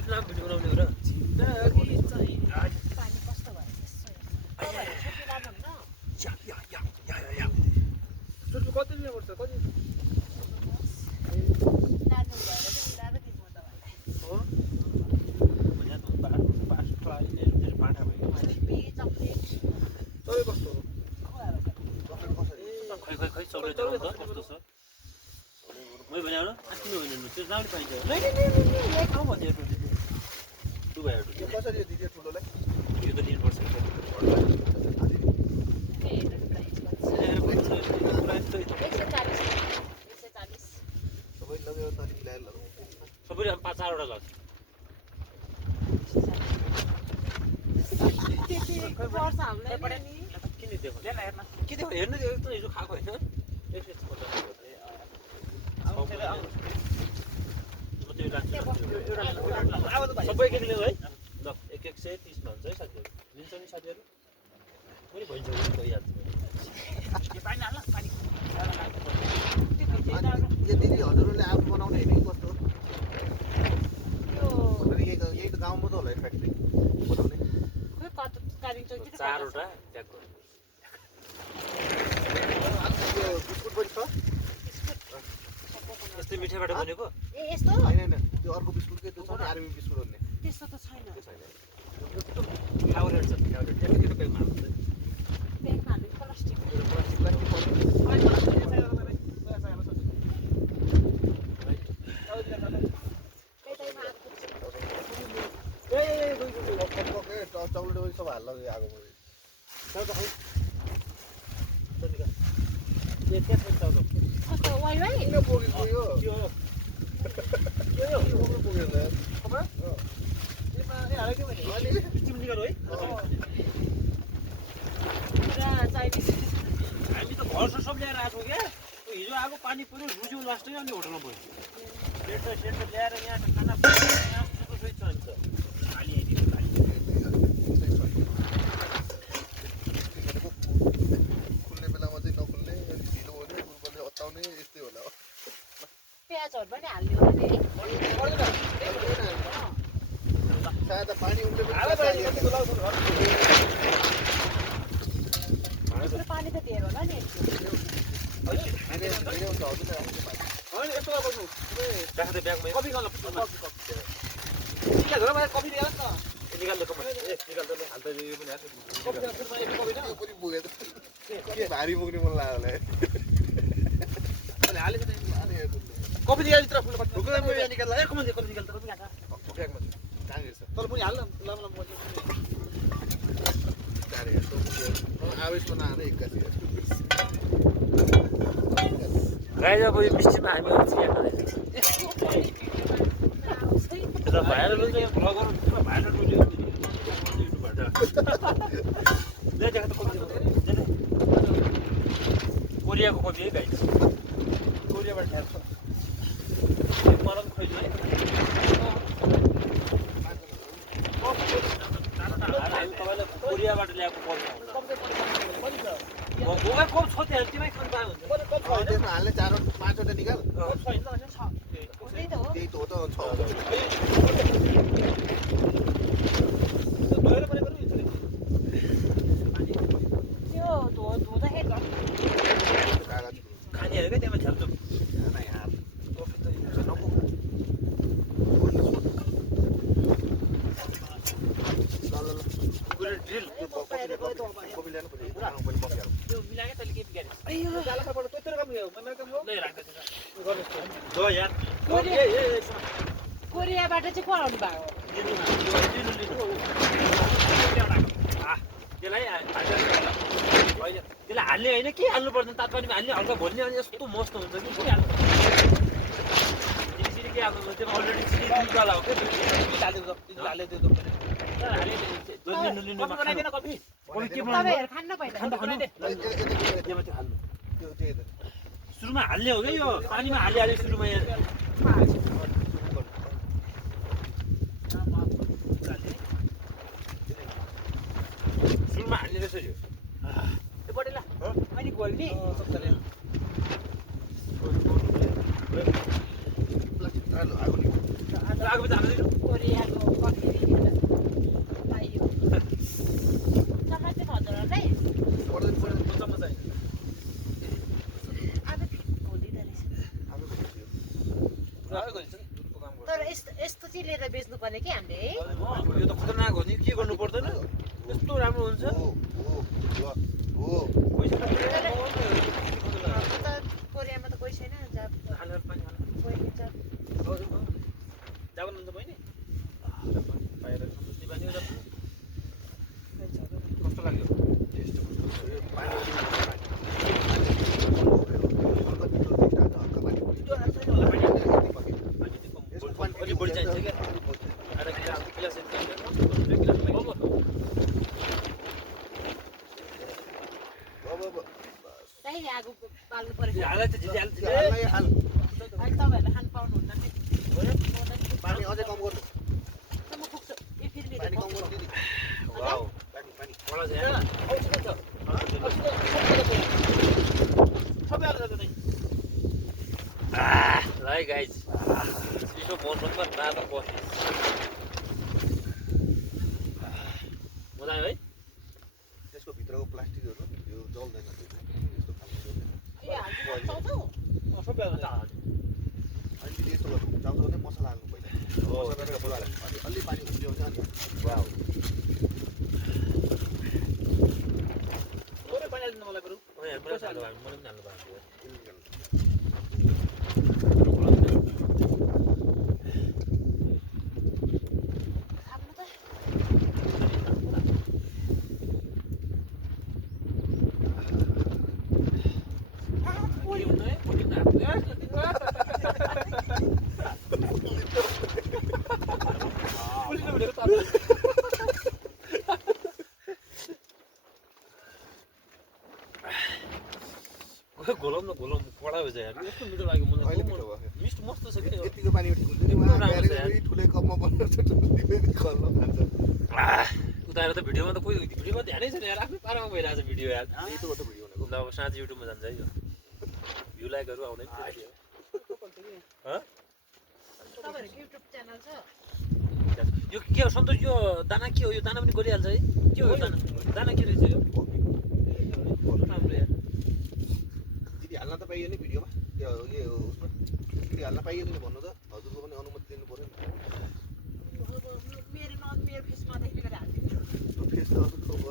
कति लामो भिडियो बनाउने हो र जिन्दगी चाहिँ पानी कस्तो भयो छुट्टी लानु न या सुरु कति लिनुपर्छ कति लानु भएर चाहिँ मिलाएर दिनु त हो पास क्लाइले पाठा भयो छुट्टी चकलेट सबै कस्तो हो खै चकलेट त कस्तो छ मै भने न आत्मी होइन त्यो लाउनु पाइन्छ ले खाऊ भन्दै टु भयो यो कसरी दिदी ठुलोलाई यो त लिनुपर्छ सबै लगेर त मिलाएर लगौ सबैले 5-4 वटा लाग्छ वर्ष हामीलाई नि किन देखो ल्यान हेर्न के देखो हेर्नु त हिजो खाएको हैन एकछिन सबै के लिनु है ल एक सय 30 भन्छ है साथीहरु लिन्छ नि साथीहरु पनि भइन्छ नि गइहाल्छ के पानी हाल्न पानी यो दिदी हजुरले आफू बनाउने हैन कि कस्तो यो यही त गाउँमा त होला फ्याक्ट्री बनाउने खोइ कत कालिङ चौकी 4 वटा ट्याग यो बिस्कुट पनि छ यस्तै मिठाईबाट बनेको ए यस्तो हैन त्यो अर्को बिस्कुट के त्यो छ नि आर्मी बिस्कुट भन्ने त्यस्तो त छैन त्यो छैन फ्लावर छ फ्लावर ट्याग पेमा हाल्छ ब्यागमा हाल्नु प्लास्टिक चक्लेट पनि सब हाल्ला आगो कस्तो वाइ वाइ किन बोकेको यो चाइनिज हामी त घर सब ल्याएर आएको क्या हिजो आएको पानी पर्यो रुज्यो लास्टै अनि होटलमा भयो सेट ल्याएर यहाँ खाना यहाँ सबै छ नि त खाली आइदिनु खुल्ने बेलामा चाहिँ नखुल्ने ढिलो हुने पूर्वले अत्ताउने यस्तै होला प्याजहरु पनि हाल्ने हो नि सायद पानी उम्ले पानी त धेर होला नि कफी गर्नु भारी बोक्ने मन लाग्यो कफी निकाल्नु निकाल्दा कफी निकाल्दा तर पनि हाल्न आवेशमा नआएर एक्कासी गाई अब यो मिस्टीमा हामी चिया खाँदैछ भाइरल हुन्छ यहाँ भ्लगर भाइरल भिडियो युट्युबबाट कोरियाको कफी है गाई कोरियाबाट ल्याएको मलाई पनि खोइदिनु हामी तपाईँलाई कोरियाबाट ल्याएको कप छ त्यहाँ त्यसमै खानु पायो त्यसमा हाल्ने 4-5वटा निकाल त्यही त हो त्यही त हो त छ त्यो धुँदाखेरि खाने हो क्या त्यहाँ झ्याप्चो कोरियाबाट चाहिँ को आउनु भएको त्यसलाई हाल्ने होइन के हाल्नु पर्दैन तात्पर्यमा हाल्ने हल्का भोल्ने अनि यस्तो मस्त हुन्छ कि के हाल्नु सिरी के हाल्नु त्यो अलरेडी सिरी दुईवाला हो क्या सुरुमा हाल्ने हो क्या यो पानीमा हालिहाल्यो सुरुमा यहाँ सुरुमा हाल्ने रहेछ यो बढेला अनि गोल्ने आगो आगो त हाल्दैन कोरियाको तर यस्तो चाहिँ लिएर बेच्नुपर्ने कि हामीले है यो त खतरनाक हो नि के गर्नु पर्दैन यस्तो राम्रो हुन्छ पैसा त कोरियामा त कोही छैन कोही छ जाबन हुन्छ बहिनी बाहिर सन्तुष्टि बानी कस्तो लाग्यो अलि बढी चाहिन्छ क्या आधा गिलास त्यही आगो बाल्नु पर्यो हाल अहिले तपाईँहरूले खानु पाउनुहुन्न नि पानी अझै कम गर्नु म पुग्छु यो फेरि पानी कम गर्नु दिदी वाउ पानी पानी मलाई चाहिँ सबै हाल्छ त ल है गाइज चिसो मौसममा रातो कफी मजा आयो है त्यसको भित्रको प्लास्टिकहरू यो जल्दैन त्यस्तो खालको ए हाल्नु सक्छौ सबै हाल्छ अनि दिदी यस्तो गर्नु चाउचाउ नै मसला हाल्नु पहिला मसला हाल्नु अलि पानी उम्लियो भने अनि वाउ थोरै पानी हाल्नु मलाई बरु मलाई पनि हाल्नु भएको खानु त घोलम न घोलम कडा भएछ यार यस्तो मिठो लाग्यो मलाई अहिले मिठो भयो मिष्ट मस्त छ क्या यतिको पानी उठेको हुन्छ नि एकदम राम्रो छ यार। ठुलै कपमा बनाउँछ खल्लो खान्छ उताएर त भिडियोमा त कोही भिडियोमा ध्यानै छैन यार आफ्नै पारामा भइरहेको छ भिडियो यार यतिबाट भिडियो भनेको ल अब साँझ युट्युबमा जान्छ है यो भ्यू लाइकहरू आउने त्यति हो तपाईँहरूको युट्युब च्यानल छ यो के हो सन्तोष यो दाना के हो यो दाना पनि गरिहाल्छ है के हो यो दाना दाना के रहेछ यो राम्रो यार दिदी हाल्न त पाइयो नि भिडियोमा त्यो उसमा दिदी हाल्न पाइयो नि भन्नु त हजुरको पनि अनुमति लिनु पर्यो नि अब मेरो फेसमा देख्ने गरेर हालिदिनु त्यो फेस त हजुरको म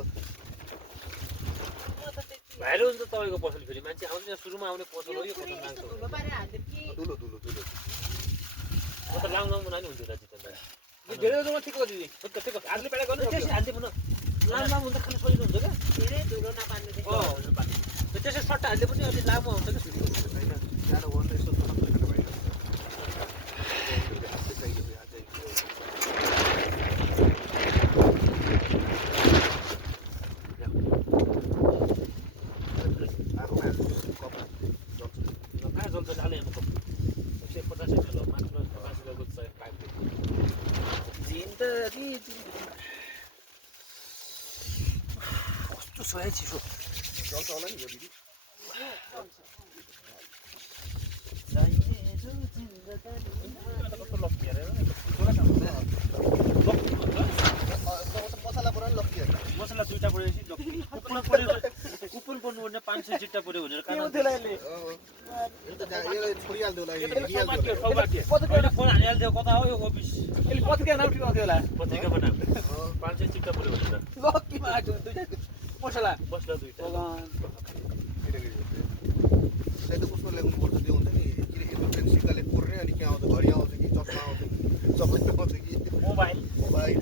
त त्यति भाइरल हुन्छ तपाईँको पसल फेरि मान्छे आउँछ यहाँ सुरुमा आउने पसल हो यो फेरि पसल यस्तो लाग्छ धुलो पारेर हालिदिउँ कि दुलो दुलो दुलो म त लाउनु नि हुन्थ्यो दाजु त धेरै जग्गामा ठिक हो दिदी ठिक हो हातले पेडा गर्नु त्यसै हाल्दै भन लामो हुँदा खान सजिलो हुन्छ क्या धेरै धुलो नपार्नु देखि त्यसै सट्टा हाल्दै पनि अलिक लामो हुन्छ क्या होइन ज्यादा गर्नु यस्तो नसक्नु खानु पाइयो हातले चाहियो हात चाहियो आगोमा हाल्नु कप जल्छ कहाँ जल्छ हाले म 150 ml मात्र 50 रुपियाँको चाहिँ पाइप जिन्दगी कस्तो छ है चिसो जल्छ होला नि यो दिदी कस्तो लक्की अरे मसला पुरा लक्की हाल्छ मसला दुईटा परेपछि कुपन पर्नु भने 500 चिट्टा पर्यो भनेर के हो त्यसलाई यसले यो त यसलाई छोडिहाल्दो होला होइन फोन हालिहाल्थ्यो कता हो यो अफिस यसले पत्रिका नाम ठिक आउँथ्यो होला पत्रिकामा नाम 500 चिट्टा पर्यो भनेर लक्कीमा आएको दुईटा मसला मसला दुईटा सायद उसमा ल्याउनु पर्छ त्यो हुन्छ नि कि एरोप्लेन सिक्काले कोर्ने अनि के आउँछ घडी आउँछ कि चस्मा आउँछ कि सबै आउँछ कि मोबाइल मोबाइल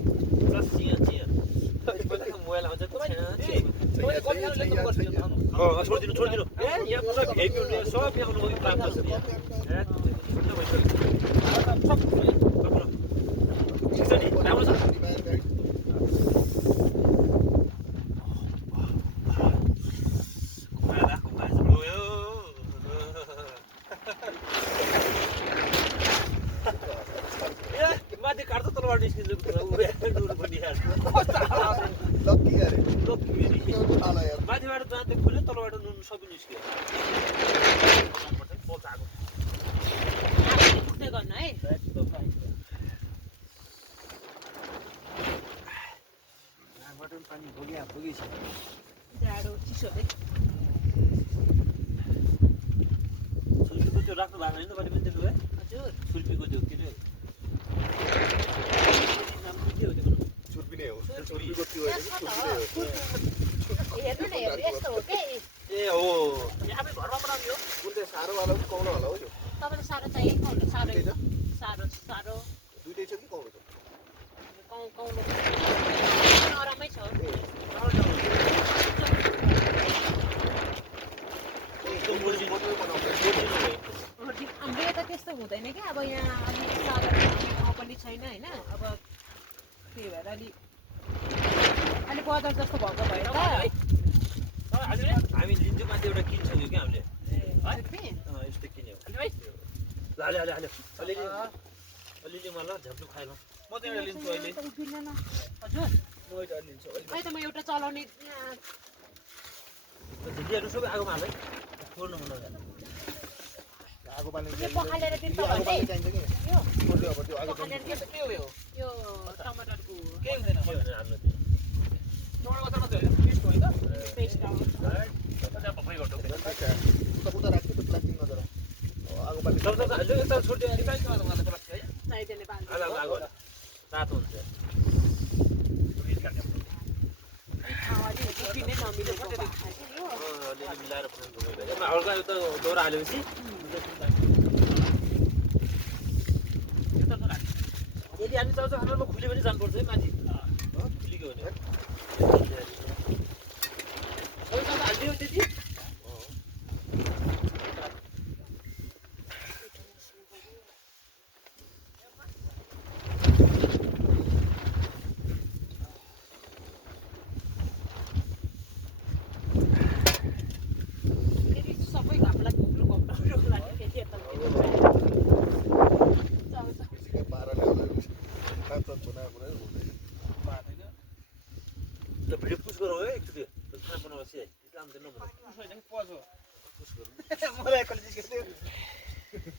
प्लस चिया मोबाइल आउँछ छोडिदिनु ए यहाँ पुरा भिआइपी हुने सब यहाँ आउनु प्राप्त छ राम्रो छ माथि काट्छ तलबाट निस्किन्छ लक्की अरे यार माथिबाट जाँदै खोल्यो तलबाट नुन सबै निस्क्यो फुट्ने गर्नु है पानी भोगी छ जाडो चिसोले छुर्पीको त्यो राख्नु भएको होइन तपाईँले पनि त्यसो भए हजुर छुर्पीको त्यो के अरे छुर्पीको त्यो होइन कि, छुर्पीले हेर्नु न हेर्नु यस्तो हो के ए हो आफै घरमा बनाउने हो कुन चाहिँ सारोवाला हो कि कौलो होला हो यो तपाईँलाई साह्रो चाहियो कौलो साह्रो दुइटै छ साह्रो साह्रो दुइटै छ कि कौलो छ कौलो नरमै छ हाम्रो यता त्यस्तो हुँदैन कि अब यहाँ अलिक साह्रो ठाउँ पनि छैन होइन अब त्यही भएर अलिक बजार जस्तो भएको भएर त हामी लिन्छौँ माथि एउटा किन्छौँ कि हामीले छुर्पी यस्तो किन्यो हाल्यो हाल्यो हाल्यो अलिअलि अलिअलि मलाई झ्याप्लु खाएन म त एउटा लिन्छु अहिले त उभिँदैन हजुर म एउटा लिन्छु अहिले खै त म एउटा चलाउने झिल्लीहरू सबै आगोमा हाल्यो छोड्नु मन आगो बाल्ने यो पखालेर दिनु यो आगो बाल्ने तपाईँले चाहिन्छ कि यो त्यो अब त्यो आगो पखालेर के दिनु के हो यो यो टमाटरको केही हुँदैन के भनेर हाल्नु त्यो टमाटर मात्रै होइन पेस्ट हो होइन पेस्ट हो उता राख्यो त्यो प्लास्टिक नजर आगो बाल्ने हाल्यो यता छोडिदियो रिफाइन टमाटर मात्रै प्लास्टिक है चाहिँदैन बाल्नु हाल आगो तातो हुन्छ हावाले उभिनै नमिलेको भएको छ कि यो अलिअलि मिलाएर बनाउनु हल्का यो त दौरा हालेपछि यदि हामी चाउचाउ खानामा खुल्यो भने जानुपर्छ है माथि खुलेको भने हालिदियो त्यति फेरि सबै घामलाई घुम्नु घुम्नुको लागि फेरि यता चाउचाउ बेसीकै पाराले होला काँचन बनाएर बनाएर हुँदैन ल भिडियो पुस गरौँ है एकचोटि खाना बनाएपछि इस्लाम चाहिँ नबनाऊ पुस होइन कि पज हो पुस गरौँ मलाई एकले जिस्केको थियो